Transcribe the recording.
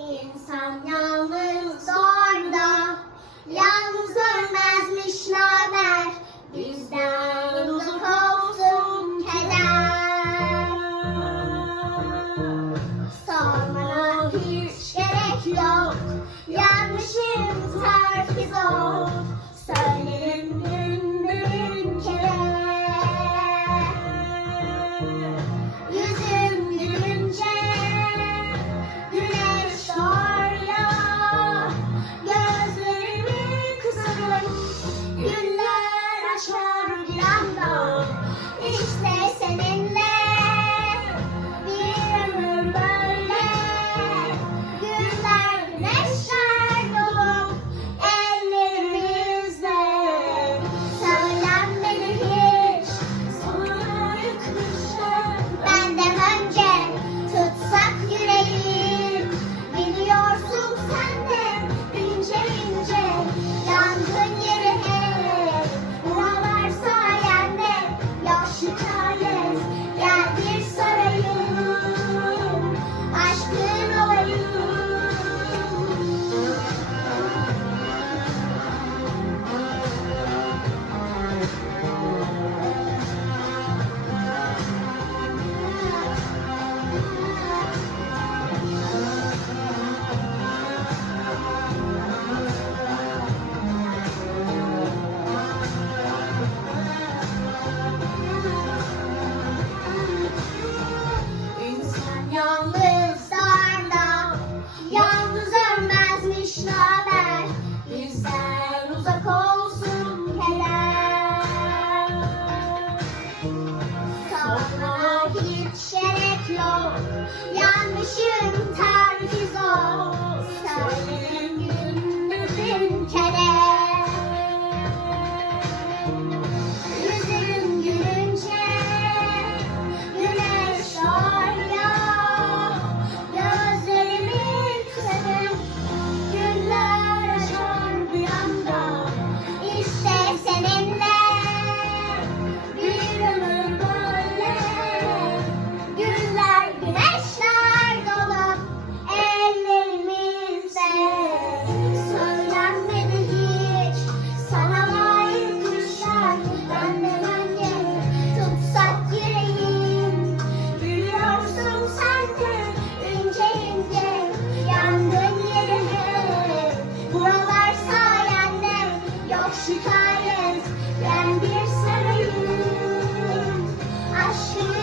İnsan yalnız doğar da Yalnız ölmezmiş naber? Bizden uzak olsun keder. Sormana hiç gerek yok Yanlışın tarifi zor Russia. ลมยามไชื่นท Ben bir sarayım, aşkım.